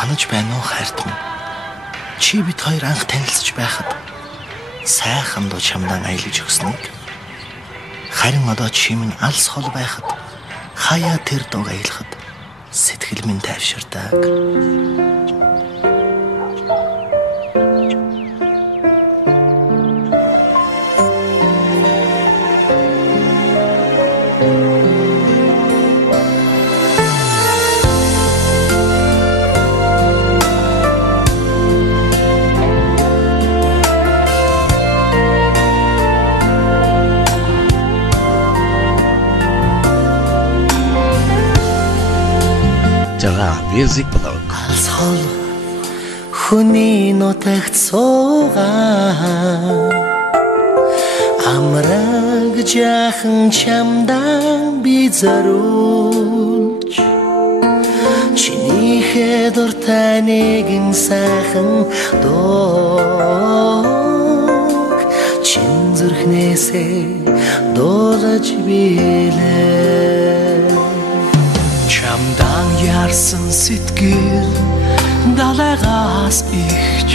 Санаж байна уу хайртан? Чи бид хоёр анх танилцж байхад сайхан дуу чамдан аялж өгснийг. Харин одоо чи минь алс хол байхад хаяа тэр дууг аялахад сэтгэл минь тайвширдаг. Music blog. Алсхол хүний нутагт суугаа амраг жаахан чамдан би зориулж чинийхээ дуртай нэгэн сайхан дууг чин зүрхнээсээ дуулаж билээ. Чамдан ярсан сэтгэл далайгаас ихч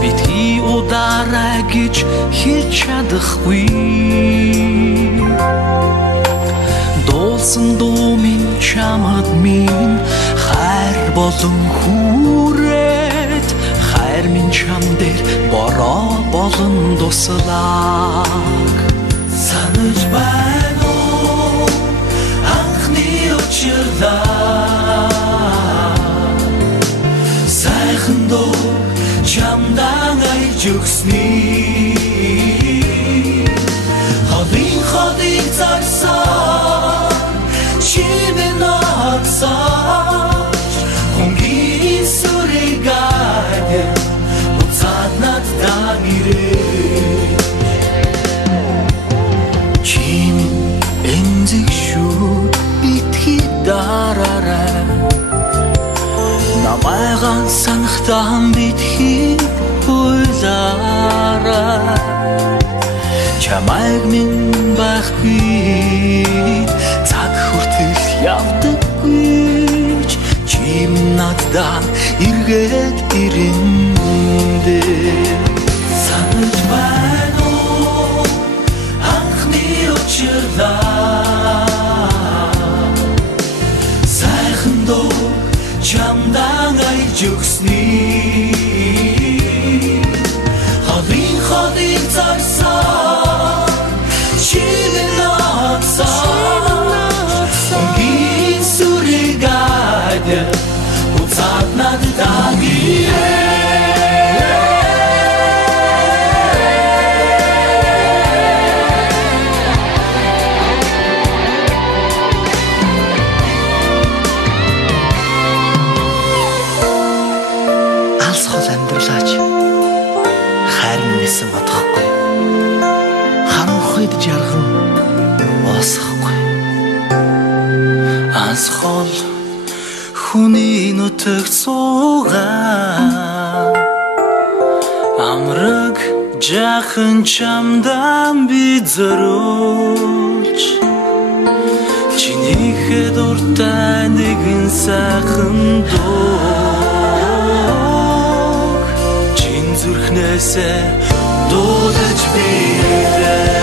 битгий удараа гэж хэлж чадахгүй. Дуулсан дуу минь чамд минь хайр болон хүрээд хайр минь чам дээр бороо болон дуслаг. Санаж байна уу анхны учирлаа сайхан дуу чамдан аялж өгснийг холын зарсан чимэн атсаж хонгийн сүрэг гайд буцаад надад ирээ. Чим энзэг шүү битгий дараарай намайгаан санахтан битгий уйлаарай. Чамайг минь байхгүй цаг хүртэл явдаггүй чим надад эргээд ирэндээ. Санаж байна уу анхны учирлаа сайхан дуу чамдан аялж өгснийг холыг зарсан чимэн атсан хонгийн сүрэг гайд буцаад надад ирээ. Амьдралаач хайр минэсэн бодохгүй харанхуйд жарган уусахгүй. Алсхол хүний нутагт суугаа амраг жаахан чамдан би зориулж чинийхээ дуртай нэгэн сайхан дуу зүрхнээсээ дуулаж билээ.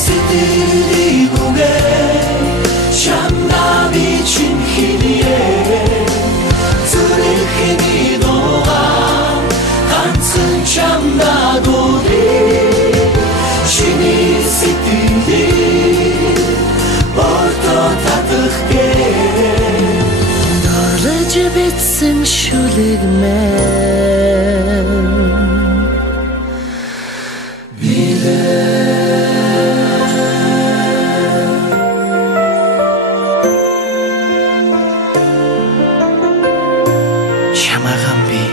Сэтгэлийг үгээ чамдаа би чин хинээ зүрхний дуугаа ганцхан чамдаа дуулээ. Чиний сэтгэлийг бордоо татахгээ bitsin şulig men bile şamagam bi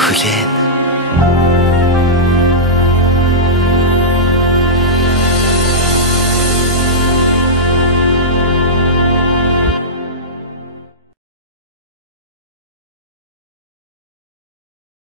hulen